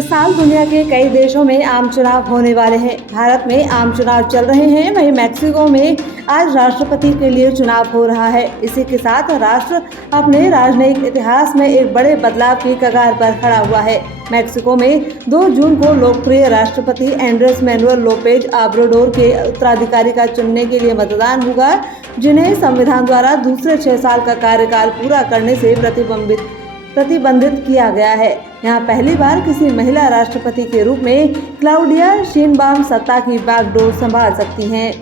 इस साल दुनिया के कई देशों में आम चुनाव होने वाले हैं। भारत में आम चुनाव चल रहे हैं, वहीं मैक्सिको में आज राष्ट्रपति के लिए चुनाव हो रहा है। इसी के साथ राष्ट्र अपने राजनयिक इतिहास में एक बड़े बदलाव की कगार पर खड़ा हुआ है। मैक्सिको में 2 जून को लोकप्रिय राष्ट्रपति एंड्रेस मैनुअल लोपेज ओब्राडोर के उत्तराधिकारी का चुनने के लिए मतदान होगा, जिन्हें संविधान द्वारा दूसरे 6 साल का कार्यकाल पूरा करने से प्रतिबंधित किया गया है। यहाँ पहली बार किसी महिला राष्ट्रपति के रूप में क्लाउडिया शेइनबाम सत्ता की बागडोर संभाल सकती हैं।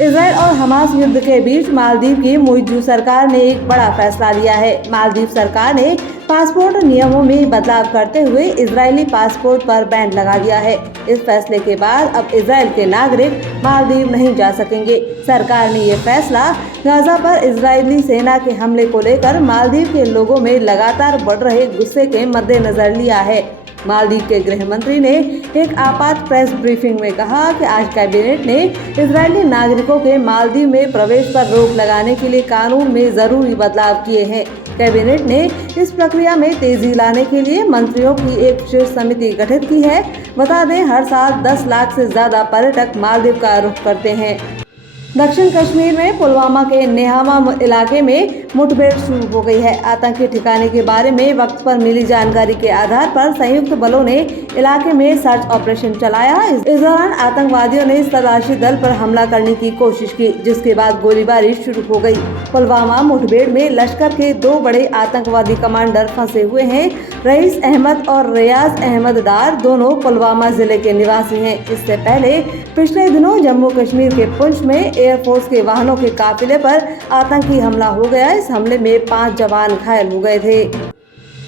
इजराइल और हमास युद्ध के बीच मालदीव की मुइज़्ज़ू सरकार ने एक बड़ा फैसला लिया है। मालदीव सरकार ने पासपोर्ट नियमों में बदलाव करते हुए इजरायली पासपोर्ट पर बैन लगा दिया है। इस फैसले के बाद अब इजराइल के नागरिक मालदीव नहीं जा सकेंगे। सरकार ने ये फैसला गाजा पर इजरायली सेना के हमले को लेकर मालदीव के लोगों में लगातार बढ़ रहे गुस्से के मद्देनजर लिया है। मालदीव के गृह मंत्री ने एक आपात प्रेस ब्रीफिंग में कहा कि आज कैबिनेट ने इजरायली नागरिकों के मालदीव में प्रवेश पर रोक लगाने के लिए कानून में जरूरी बदलाव किए हैं। कैबिनेट ने इस प्रक्रिया में तेजी लाने के लिए मंत्रियों की एक विशेष समिति गठित की है। बता दें, हर साल 10 लाख से ज्यादा पर्यटक मालदीव का रुख करते हैं। दक्षिण कश्मीर में पुलवामा के नेहामा इलाके में मुठभेड़ शुरू हो गई है। आतंकी ठिकाने के बारे में वक्त पर मिली जानकारी के आधार पर संयुक्त बलों ने इलाके में सर्च ऑपरेशन चलाया। इस दौरान आतंकवादियों ने तलाशी दल पर हमला करने की कोशिश की, जिसके बाद गोलीबारी शुरू हो गई। पुलवामा मुठभेड़ में लश्कर के 2 बड़े आतंकवादी कमांडर फंसे हुए हैं। रईस अहमद और रियाज अहमद डार दोनों पुलवामा जिले के निवासी हैं। इससे पहले पिछले दिनों जम्मू कश्मीर के पुंछ में एयरफोर्स के वाहनों के काफिले पर आतंकी हमला हो गया। इस हमले में 5 जवान घायल हो गए थे।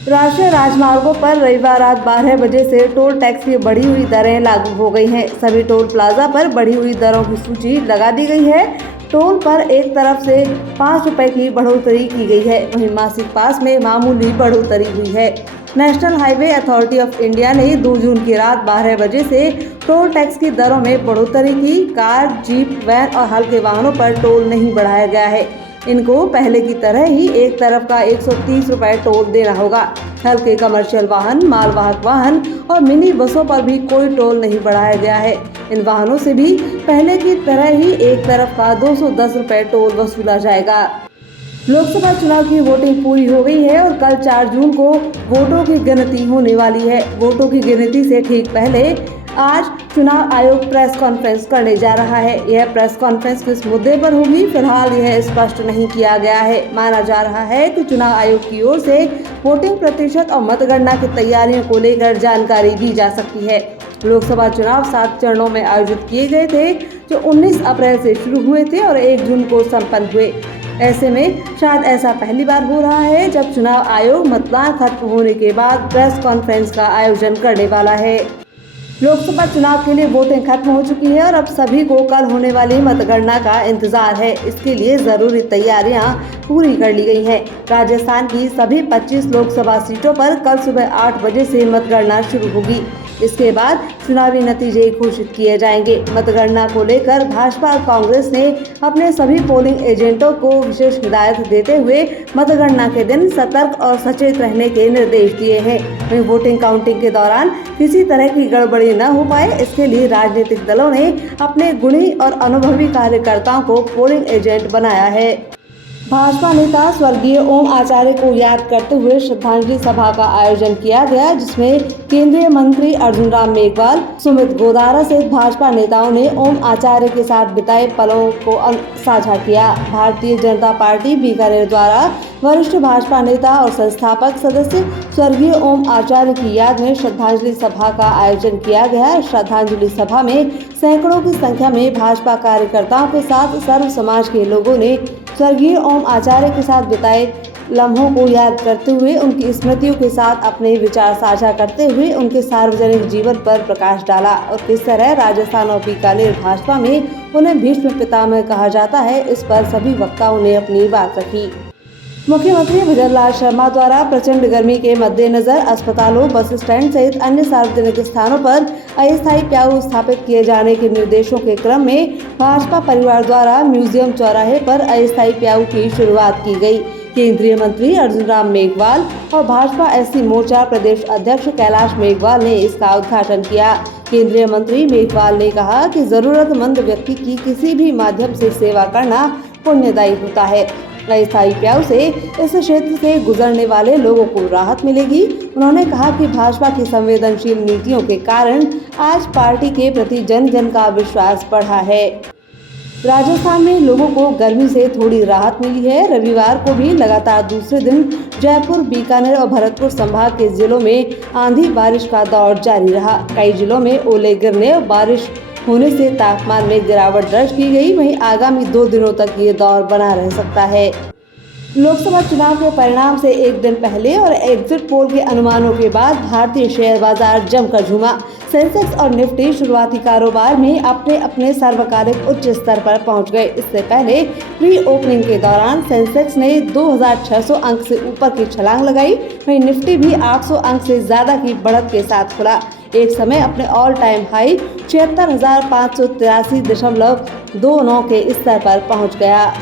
राष्ट्रीय राजमार्गों पर रविवार रात 12 बजे से टोल टैक्स की बढ़ी हुई दरें लागू हो गई हैं। सभी टोल प्लाजा पर बढ़ी हुई दरों की सूची लगा दी गई है। टोल पर एक तरफ से 5 रुपए की बढ़ोतरी की गई है, वहीं मासिक पास में मामूली बढ़ोतरी हुई है। National highway authority of India ने 2 जून की रात 12 बजे से टोल टैक्स की दरों में बढ़ोतरी की। कार, जीप, वैन और हल्के वाहनों पर टोल नहीं बढ़ाया गया है। इनको पहले की तरह ही एक तरफ का 130 रुपए टोल देना होगा। हल्के कमर्शियल वाहन, मालवाहक वाहन और मिनी बसों पर भी कोई टोल नहीं बढ़ाया गया है। इन वाहनों से भी पहले की तरह ही एक तरफ का 210 रुपए टोल वसूला जाएगा। लोकसभा चुनाव की वोटिंग पूरी हो गई है और कल 4 जून को वोटों की गिनती होने वाली है। वोटों की गिनती से ठीक पहले आज चुनाव आयोग प्रेस कॉन्फ्रेंस करने जा रहा है। यह प्रेस कॉन्फ्रेंस किस मुद्दे पर होगी, फिलहाल यह स्पष्ट नहीं किया गया है। माना जा रहा है कि चुनाव आयोग की ओर से वोटिंग प्रतिशत और मतगणना की तैयारियों को लेकर जानकारी दी जा सकती है। लोकसभा चुनाव 7 चरणों में आयोजित किए गए थे, जो 19 अप्रैल से शुरू हुए थे और 1 जून को संपन्न हुए। ऐसे में शायद ऐसा पहली बार हो रहा है जब चुनाव आयोग मतदान खत्म होने के बाद प्रेस कॉन्फ्रेंस का आयोजन करने वाला है। लोकसभा चुनाव के लिए वोटिंग खत्म हो चुकी है और अब सभी को कल होने वाली मतगणना का इंतजार है। इसके लिए जरूरी तैयारियां पूरी कर ली गई हैं। राजस्थान की सभी 25 लोकसभा सीटों पर कल सुबह 8 बजे से मतगणना शुरू होगी। इसके बाद चुनावी नतीजे घोषित किए जाएंगे। मतगणना को लेकर भाजपा और कांग्रेस ने अपने सभी पोलिंग एजेंटों को विशेष हिदायत देते हुए मतगणना के दिन सतर्क और सचेत रहने के निर्देश दिए हैं। वहीं वोटिंग काउंटिंग के दौरान किसी तरह की गड़बड़ी न हो पाए, इसके लिए राजनीतिक दलों ने अपने गुणी और अनुभवी कार्यकर्ताओं को पोलिंग एजेंट बनाया है। भाजपा नेता स्वर्गीय ओम आचार्य को याद करते हुए श्रद्धांजलि सभा का आयोजन किया गया, जिसमें केंद्रीय मंत्री अर्जुन राम मेघवाल, सुमित गोदारा सहित भाजपा नेताओं ने ओम आचार्य के साथ बिताए पलों को साझा किया। भारतीय जनता पार्टी बीकानेर द्वारा वरिष्ठ भाजपा नेता और संस्थापक सदस्य स्वर्गीय ओम आचार्य की याद में श्रद्धांजलि सभा का आयोजन किया गया। श्रद्धांजलि सभा में सैकड़ों की संख्या में भाजपा कार्यकर्ताओं के साथ सर्व समाज के लोगों ने स्वर्गीय ओम आचार्य के साथ बिताए लम्हों को याद करते हुए उनकी स्मृतियों के साथ अपने विचार साझा करते हुए उनके सार्वजनिक जीवन पर प्रकाश डाला और किस तरह राजस्थान और बीकानेर भाजपा में उन्हें भीष्म पितामह कहा जाता है, इस पर सभी वक्ताओं ने अपनी बात रखी। मुख्यमंत्री भजन लाल शर्मा द्वारा प्रचंड गर्मी के मद्देनजर अस्पतालों, बस स्टैंड सहित अन्य सार्वजनिक स्थानों पर अस्थायी प्याऊ स्थापित किए जाने के निर्देशों के क्रम में भाजपा परिवार द्वारा म्यूजियम चौराहे पर अस्थायी प्याऊ की शुरुआत की गई। केंद्रीय मंत्री अर्जुन राम मेघवाल और भाजपा एससी मोर्चा प्रदेश अध्यक्ष कैलाश मेघवाल ने इसका उद्घाटन किया। केंद्रीय मंत्री मेघवाल ने कहा कि जरूरतमंद व्यक्ति की किसी भी माध्यम से सेवा करना पुण्यदायी होता है। अस्थायी प्याऊ से इस क्षेत्र से गुजरने वाले लोगों को राहत मिलेगी। उन्होंने कहा कि भाजपा की संवेदनशील नीतियों के कारण आज पार्टी के प्रति जन जन का विश्वास बढ़ा है। राजस्थान में लोगों को गर्मी से थोड़ी राहत मिली है। रविवार को भी लगातार दूसरे दिन जयपुर, बीकानेर और भरतपुर संभाग के जिलों में आंधी बारिश का दौर जारी रहा। कई जिलों में ओले गिरने और बारिश होने से तापमान में गिरावट दर्ज की गई। वहीं आगामी 2 दिनों तक ये दौर बना रह सकता है। लोकसभा चुनाव के परिणाम से एक दिन पहले और एग्जिट पोल के अनुमानों के बाद भारतीय शेयर बाजार जमकर झूमा। सेंसेक्स और निफ्टी शुरुआती कारोबार में अपने अपने सर्वकालिक उच्च स्तर पर पहुंच गए। इससे पहले प्री ओपनिंग के दौरान सेंसेक्स ने 2600 अंक से ऊपर की छलांग लगाई। वहीं निफ्टी भी 800 अंक से ज्यादा की बढ़त के साथ खुला। एक समय अपने ऑल टाइम हाई 76,583.29 के स्तर पर पहुंच गया।